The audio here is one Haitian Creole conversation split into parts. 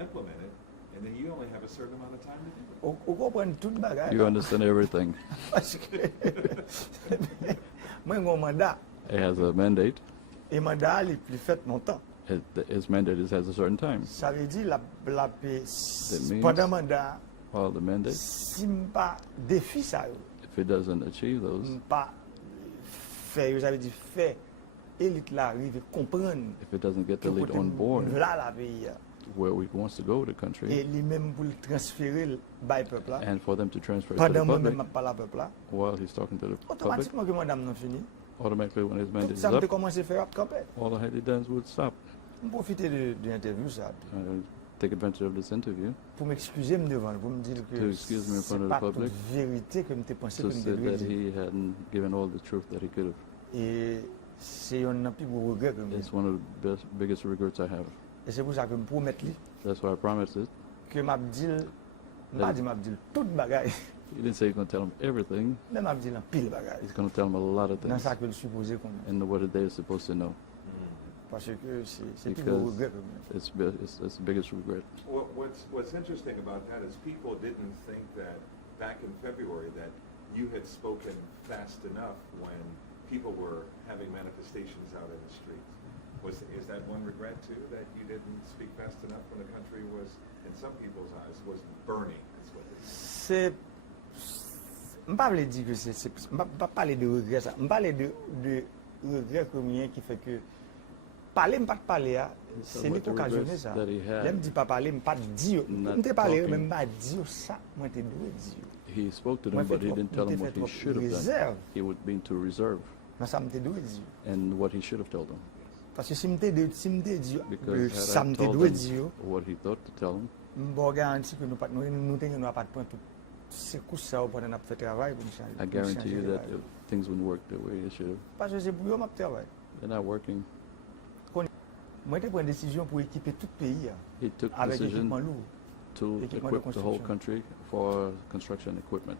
implement it, and then you only have a certain amount of time to do it. Ou kompren tout bagay. You understand everything. Paske mwen gon mandat, He has a mandate. e mandat li fet non tan. His mandate has a certain time. Sa ve di la pe, means- pandan mandat, While the mandate, si mpa defi sa yo, if he doesn't achieve those, mpa fe yo, sa ve di fe, elit la rive kompren if it doesn't get the ke lead kote on board la la peyi ya. where he wants to go with the E country, li menm pou l transfere bay pepl la, and for them to transfer it to the pandan mwen public menm ap pala pepl la, while he's talking to the public, otomatikman ke madame nan fini, automatically when his tout mandate is sa mte up, komanse fe ap kampe. all the he does would stop. M profite de interview sa, Take advantage of this interview pou m'excuse m devan, pou m dir To ke excuse me in se front of pa the public, tout verite ke m te pense to ke m say te dwe that di. he hadn't given all the truth that he could have. E se yon nan pi gwo regret ke m It's one of the biggest regrets I have. E se pou sa ke m promet li, That's why I promised it. ke m ap dil, m pa di m ap dil tout bagay, He didn't say he's going to tell him everything. men m ap dil an pil bagay, He's going to tell him a lot of nan things sa ke l suppose kon. and what they're supposed to know. Parce ke se pi gwo regret ke m. It's the biggest regret. What's interesting about that is people didn't think that back in February that you had spoken fast enough when people were having manifestations out in the streets. Is that one regret too, that you didn't speak fast enough when the country was, in some people's eyes, was burning? That's what they said. Se, m pa vle di ke m pa pale de regret sa, m pale de regret ke mien ki fe ke pale m pat pale ya, So se li what the okasyone regrets sa. that he had, Lem di pa pale, m pat di yo. not M te pale yo, talking. men m pa di yo sa, mwen te dwe di yo. he spoke to them, Mwen but fe he trop- didn't tell mwen te them what fe he trop should have done. reserve. He would be to reserve Nan sa m te dwe di yo. and what he should have told them. Paske si m te di yo, Because sa had m I te told dwe them di yo, what he thought to tell him, m bo garanti ke nou te gen nou apat pon tout se kous sa ou pwede nap fe travay pou m chanje. I guarantee you that if things wouldn't work the way it should have. Paske se pou yo map travay. They're not working. Mwen te pren desisyon pou ekipe tout peyi ya, He took avek decision ekipman lourd. to Equipment de equip the whole construction. country for construction equipment.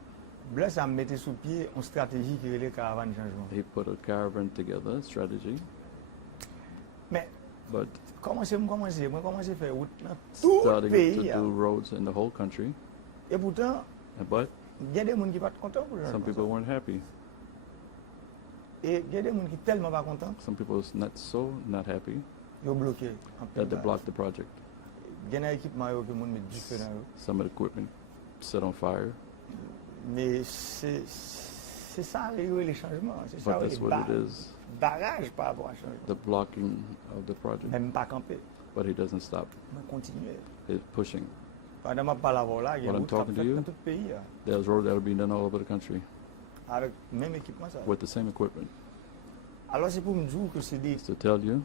Ble sa m mette sou piye an strateji ki rele karavan chanjman. He put a caravan together, strategy, Men, but mwen komanse fè wout nan tout starting to peyi ya. do roads in the whole country. E poutan, But gen de moun ki pat kontan pou some people chanjman. weren't happy. E gen de moun ki telman pa kontan, Some people was not happy yo bloke. that they blocked the project. Gen a ekipman yo ke moun met du fè nan yo. Some of the equipment set on fire. Me se sa yo le chanjman. Se sa But yo that's le what it is, baraj pa apwa chanjman. the blocking of the project. Men m pa kampe, But he doesn't stop. mwen kontinue. He's pushing. Pandan m ap pala vo la, gen What I'm wout kap talking to fèt you, nan tout peyi ya. There's roads that are being done all over the country Avek menm ekipman sa. with the same equipment. Alors se pou m djou ke se de To tell you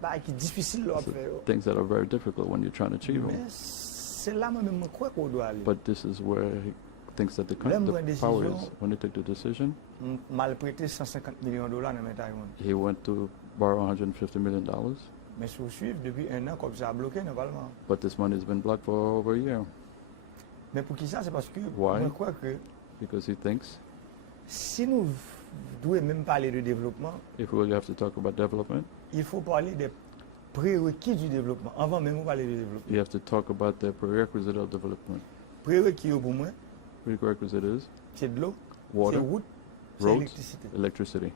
bagay ki difisil lo ap fè yo. things that are very difficult when you're trying to achieve them. Men se la mwen mwen kwe ko do ale. But this is where he thinks that the Lem power pren is. desisyon. When he took the decision, Mal prete $150 milyon nan men Taiwan. he went to borrow $150 million. Men sou suiv, depi 1 an, kom sa a bloke nan palman. But this money has been blocked for over a year Men pou ki sa, se paske Why? mwen kwe ke because he thinks si nou dwe menm pale de devlopman, if we really have to talk about development, il faut pale de prerequis du devlopman. Anvan menm ou pale de devlopman. you have to talk about the prerequisite of development. Prerequis yo pou mwen, Prerequisite is se d'lo, se water, wout, se roads, elektrisite. electricity.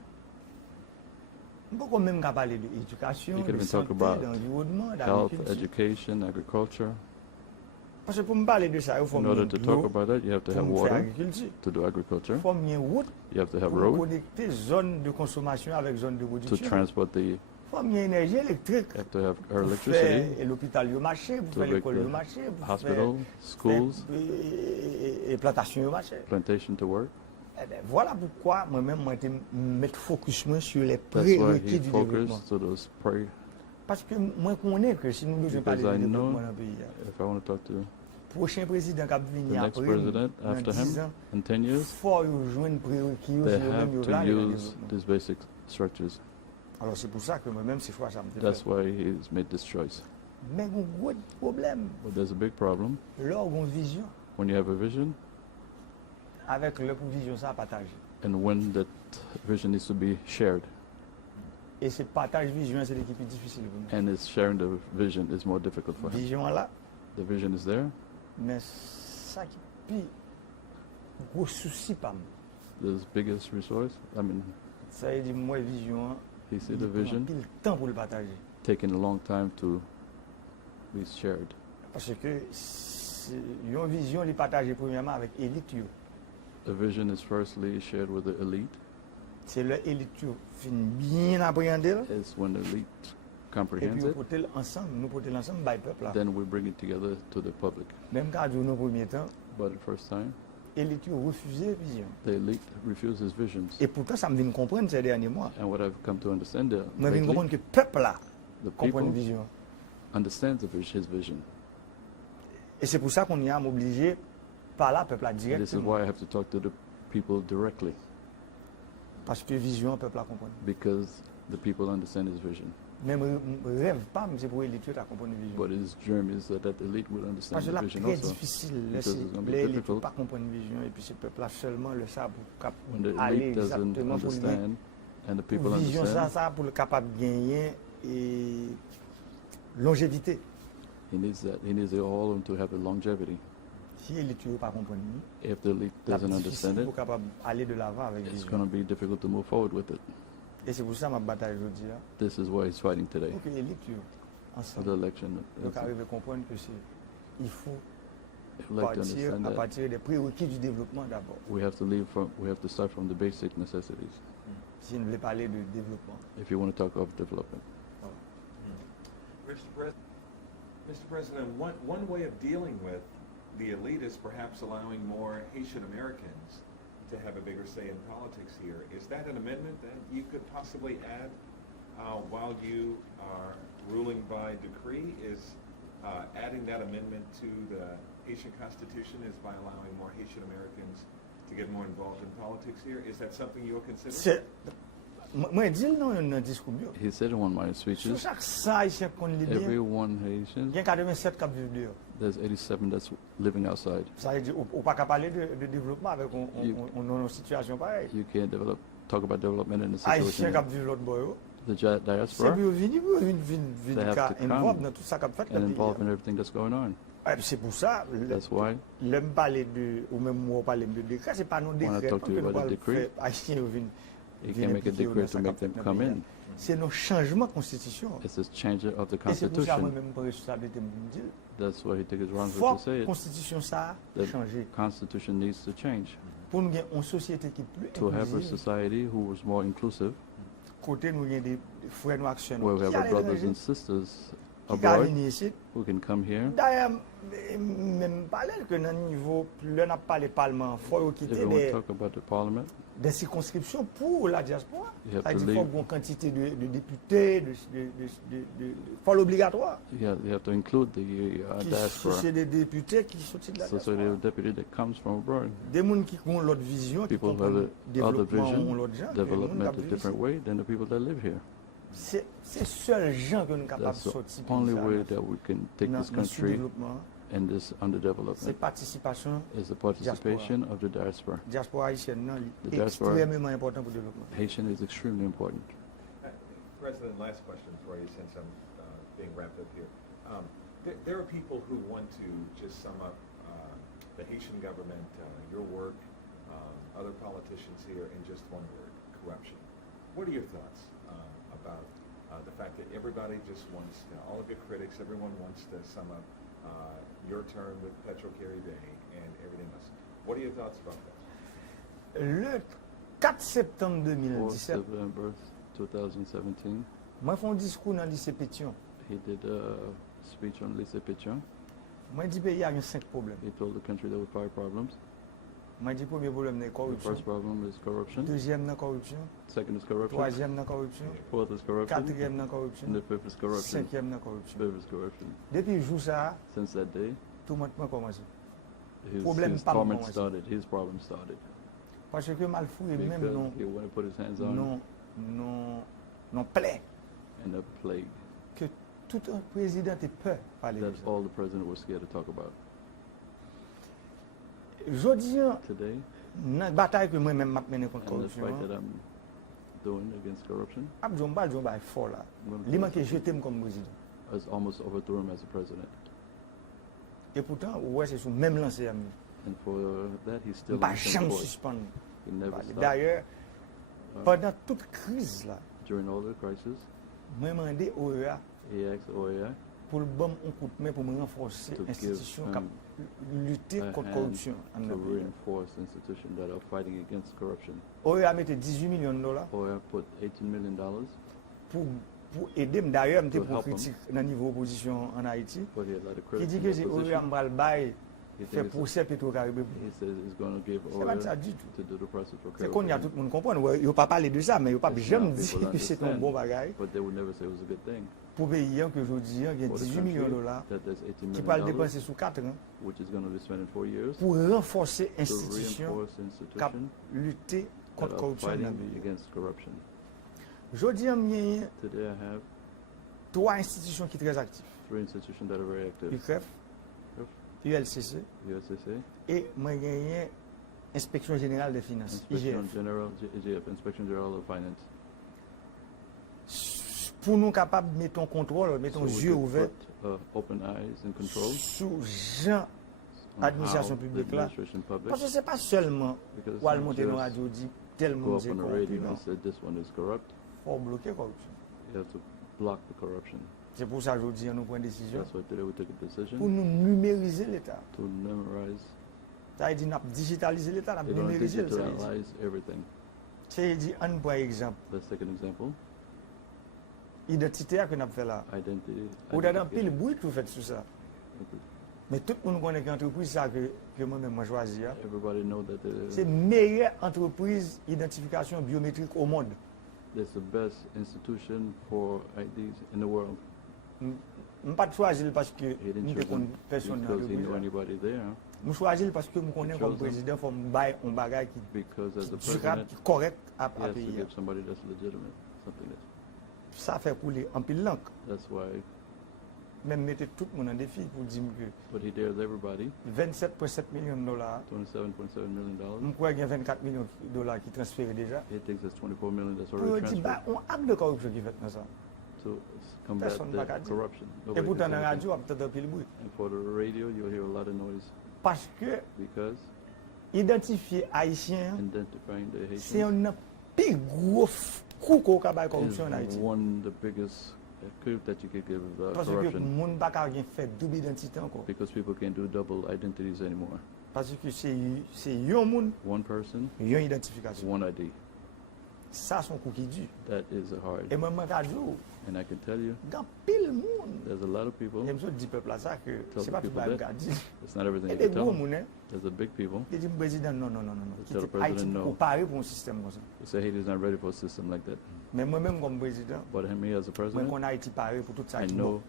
Mwen kon menm ka pale de edukasyon, You can de even talk sante, about d'environnement, Health, d'agriculture. education, agriculture. Parce pou m pale de sa, yo fòm In order yon to talk d'lo, about that, you have to have fòm fè water agriculture. to do agriculture. Fòm yon wout, You have to have pou road konekte zon de konsomasyon avèk zon de to produksyon. transport the. You Fòm yon enerji elektrik. have to have Pou electricity, fè l'hôpital yo mache, pou to fè make l'ekol yo the mache, pou hospital, schools, fè plantasyon yo mache. plantation to work. Eh ben, voilà pourquoi moi-même, moi, je mets focus moi sur les That's why prérequis he du développement. focused to those Parce que moi, je connais que si nous devons parler Because de I know développement dans le pays, if I want to talk to le prochain président qui va the venir next après, president dans after 10 him ans, in 10 il years, faut joindre prérequis they aussi, have même to là, le use développement. these basic structures. Alors c'est pour ça que moi-même, c'est fois ça me That's fait. why he's made this choice. Mais il y a un gros problème. But there's a big problem Là, on a une vision when you have a vision avec leur vision ça à partager. and when that vision needs to be shared. Et c'est partage vision, c'est l'équipe difficile pour moi. And it's sharing the vision is more difficult for him. Vision là, The vision is there. mais ça qui plus gros souci pas moi. The biggest resource. I mean, Ça veut dire moi vision, he see il the prend vision pile temps pour le partager. taking a long time to be shared. Parce que une vision il partagé premièrement avec élite yo. The vision is firstly shared with the elite. C'est le élite yo fin bien appréhender It's when the elite et comprehends puis it, on porter ensemble, nous porter ensemble by peuple là. then we bring it together to the public. Même quand nous premier temps, But the first time, élite yo refusé vision. the elite refuses visions. Et pourtant ça me vient comprendre ces derniers mois. And what I've come to understand Moi viens lately, comprendre que peuple là the comprend une people vision. understands his vision. Et c'est pour ça qu'on y a obligé par là peuple là And this is directement. why I have to talk to the people directly, Parce que vision peuple là comprendre. because the people understand his vision. Même rêve pas, mais c'est pour élite à comprendre une vision. But his dream is that the elite will understand Parce que the là vision très also. difficile Because it's gonna be les élites difficult. pas comprendre une vision et puis ce peuple là seulement le ça pour When the aller elite doesn't exactement pour lui. understand and the people Pour vision ça understand, pour le capable de gagner et longévité. he needs it all to have a longevity. Si l'élite ne pas comprendre, If the elite c'est doesn't difficile understand it, pour capable aller de l'avant avec it's vision. going to be difficult to move forward with it. Et c'est pour ça ma bataille aujourd'hui là. This is why he's fighting today Pour que l'élite for the ensemble election. donc arrive à comprendre que c'est il faut I'd like to partir understand à that partir des prérequis du développement d'abord. we have to start from the basic necessities Si on voulait parler de développement. if you want to talk of development. Mr. President, one way of dealing with the elite is perhaps allowing more Haitian Americans to have a bigger say in politics here. Is that an amendment that you could possibly add while you are ruling by decree? Is adding that amendment to the Haitian Constitution is by allowing more Haitian Americans to get more involved in politics here? Is that something you'll consider? C'est moi dis non dans discours bio. He said in one of my Sur speeches, chaque 100 haïtien qu'on lit bien, every one Haitian, il y a 87 qui vivent dehors. there's 87 that's living outside. Ça veut dire on pas qu'à parler de développement avec une situation pareille. You can't talk about development in a Haïtien situation. qui vivent l'autre bout. The C'est diaspora pour venir They have to come involved dans tout ça qu'a fait and le involved in pays. everything that's going on. C'est pour ça That's why l'aime parler de ou même moi parler de décret, c'est pas non When I décret talk to you que nous about the allons decree, faire haïtien viennent you can make a decree to make them come in. C'est nos changements de constitution. It's a change of the Et c'est pour ça constitution. moi-même pour responsabilité me dire That's why he took it wrong faut to say it. constitution ça The changer constitution needs to change pour nous avoir une société qui est plus to have a inclusive. society who is more inclusive, Côté nous avons des frères nous actionnent where we have qui our à brothers l'étranger, and sisters qui viennent abroad venir ici. who can come here. D'ailleurs, même parler que dans le niveau, là n'a pas les parlements, il faut If quitter you want to talk about the parliament, des circonscriptions pour la diaspora. You have Ça to dit qu'il faut leave. une quantité de députés, faut l'obligatoire. you have to include the diaspora. C'est des députés qui sont de la So diaspora. the deputy that comes from abroad. Des gens qui ont l'autre vision, qui People who comprennent have le a other développement, ont vision, l'autre genre. development a different way than the people that live here. C'est seul gens que nous sommes capables That's de the sortir. only way that we can take this country développement, and this c'est underdevelopment participation. is the participation of the diaspora. Diaspora haïtienne, non, The est diaspora- extrêmement important pour le développement. Haitian is extremely important. President, last question for you since I'm being wrapped up here. There are people who want to just sum up the Haitian government, your work, other politicians here in just one word, corruption. What are your thoughts about the fact that everybody just wants, all of your critics, everyone wants to sum up your term with Petro-Caribe and everything else. What are your thoughts about that? Le 4 septembre 4 2017, September 2017, moi j'ai fait un discours dans le lycée Pétion. he did a speech on Lycée Pétion. Moi j'ai dit pays a 5 problèmes. He told the country there were 5 problems. Moi j'ai dit premier problème c'est la The corruption. first problem is corruption. Deuxième la corruption. Second is corruption. Troisième la corruption. Fourth is corruption. Quatrième la corruption. And the fifth is corruption. Cinquième la corruption. Fifth is corruption. Depuis le jour ça, Since that day, tout le monde a commencé. his pas torment commencé. started. His problem started. Parce que Malfou est même Because non he wanted to put his hands on non plaît and a plague que tout un président ait peur de parler de that ça. all the president was scared to talk about. Jodi, Today, dans la bataille que moi-même m'a mené contre la and the corruption, fight that doing against corruption Abjomba est fort là. I'm gonna Il tell manque you jeter comme président. has almost overthrew him as a president. Et pourtant, ouais, c'est sous même lancé à nous. And for that, he's still Pas in the same jamais course. suspendre. He never stopped. D'ailleurs, pendant toute crise là, During all the crisis, moi demandé au OEA he asked OAI pour le bon un coup de main pour me renforcer To give l'institution him qui lutter a contre la hand corruption en to Anpil. reinforce institutions that are fighting against corruption. OEA mettait $18 millions OAI put $18 million pour aider. D'ailleurs, je To pour help him. critique dans le niveau opposition en Haïti. but he had a lot of Qui critics dit in que the c'est OEA opposition. m'bral bail He fait thinks- procès Petro-Caribé. he says he's going to give C'est pas ça OAI du tout. to do the process for C'est qu'on y a Caribbean. tout le monde comprendre. Ouais, il ne pas parler de ça, mais il ne pas It's jamais not, dire people que c'est un understand. bon bagage. But they would never say it was a good thing Pour payer que je dis, il y a for the 18 country millions de dollars that there's $18 qui va le million, dépenser sous 4 ans which is going to be spent in 4 years pour renforcer to l'institution reinforce qui institutions lutter that contre la are corruption. fighting against corruption. Je dis, il y a Today I have 3 institutions qui sont très actives. 3 institutions that are very active. UCREF, ULCC USSA, et moi, il y a Inspection Générale des Finances, Inspection IGF. General, IGF, Inspection General of Finance. Pour nous capables de mettre en contrôle, mettre So les we yeux could ouverts put, open eyes and control sous gens on administration how the publique là. administration public, Parce que ce n'est pas seulement because it's où aller not monter dans la just radio dit tel go monde up c'est on the corrompu. radio Non, and say this one is corrupt. il faut bloquer la corruption. You have to block the corruption. C'est pour ça qu'aujourd'hui, nous prenons une décision That's why today we took a pour decision nous numériser l'État. to memorize, Ça veut dire nous digitaliser l'État, nous they're going to numériser l'État. digitalize everything. C'est dit, un par exemple, Let's take an example. l'identité que nous avons fait là. Identity. Ou dans pile identification. bruit que vous faites sur ça. Mais tout le monde connaît qu'une entreprise ça que moi-même moi choisi. Hein. Everybody know that C'est la meilleure entreprise d'identification biométrique au monde. it's the best institution for IDs in the world. Je ne pas choisir parce que He didn't nous choose connaissons them personne dans because he knew l'entreprise. anybody there. Je choisis parce que je connais He comme chose them. président, il faut me bailler un bagage qui Because as the est durable, president, qui est correct à he has to payer. give somebody that's legitimate, something that. Ça fait couler en pile l'encre. That's why. Même mettre tout le monde en défi pour dire que But he dares everybody. 27,7 millions de dollars, $27.7 million. je crois qu'il y a 24 millions de dollars qui transférés déjà. He thinks there's 24 million that's Pour already dire, bah, transferred on acte de corruption qui fait dans ça. to combat Personne n'a qu'à the dire. corruption. Et Nobody pourtant, can dans say la anything. radio, on a peut-être un pile bruit. And for the radio, you'll hear a lot of noise Parce que because identifier Haïtien, identifying the c'est Haitians un plus gros coup qu'on a de corruption en is Haïti. one of the biggest coup that you could give Parce que corruption le monde n'a pas fait double identité encore. because people can't do double identities anymore. Parce que c'est un monde, One person, une identification. one ID. Ça, c'est un coup qui dure. That is hard. Et moi, je dis, And I can tell you, il y a pile monde. there's a lot of people. Et je dis peuple à ça que Tell c'est the pas tout people le monde that. qui dit. It's not everything Et you des can tell gros them. monde, hein. There's the big people Il dit, président, non. Tell the Haïti president pour no. parer pour un système comme ça. who say Haiti is not ready for a system like that. Mais moi-même, comme président, But me as a moi, president, qu'on Haïti parer pour tout ça I qui est know bon.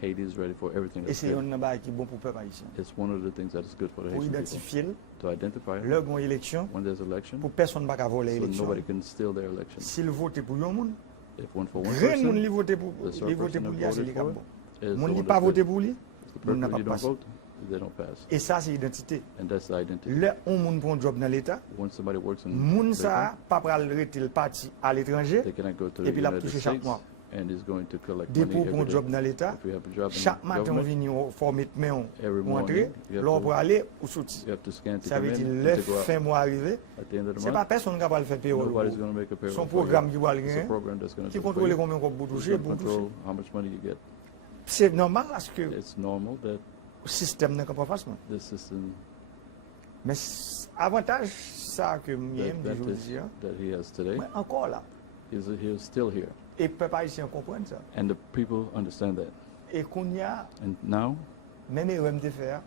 Haiti is ready for everything Et that's c'est good. un bagage qui est bon pour le peuple haïtien. It's one of the things that is good for the Pour Haitian people. identifier, To identify leur grande élection, when there's election, pour personne ne va voler so l'élection. nobody can steal their election. S'il vote pour un monde, If one for one grand monde person qui vote pour the sort of person lui, that c'est lui voted qui est for bon. is Monde the qui one n'a pas that's voté good. pour lui, The monde n'a person pas you don't passé. vote, they don't pass. Et ça, c'est l'identité. And that's the identity. Là, on monde prend un job dans l'État, Once somebody works in monde paper, ça, pas pour aller le parti à l'étranger, they cannot go to et the puis la United toucher chaque States mois. and is going to collect Dépôt money pour every un day. job dans l'État, If you have a job in chaque matin, on government, vient, on forme main, every on entre, morning you have là, to- pour aller ou sortir. you have to scan to Ça come veut in dire, and le to go out. fin mois arrivé, At the end of the c'est pas month, personne qui va le faire payer. nobody's going to make a payroll Son for you. programme qui va le It's a gagner, program that's going to qui do for contrôle you. combien vous Who's touchez, going vous to touchez. control how much money you get. C'est normal parce que It's normal that le système n'est pas facile. this system, Mais avantage ça que that, moi-même that, je is, dis, that he has today, mais encore là, he is still here. et le peuple haïtien comprend ça. And the people understand that. Et qu'on y a, And now, même erreur de faire,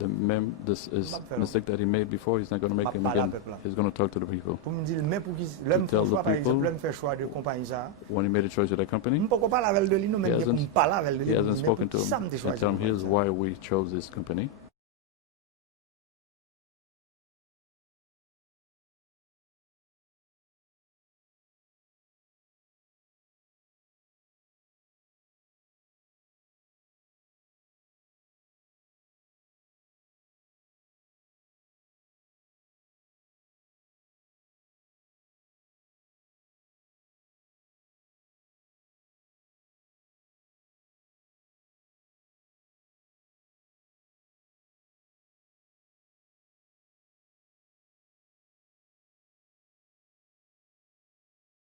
this is mistake that he made before, he's not going to make him again. He's going to talk to the people. pour me dire, mais pour qui, l'homme fait tell the choix, par exemple, people- l'homme fait choix de compagnie ça, When he made a choice with that je company, ne peux pas parler avec de lui, non, mais He je hasn't- ne parle avec de he lui, hasn't mais spoken to pour qui ça him me and choisi tell him compagnie here's ça. why we chose this company.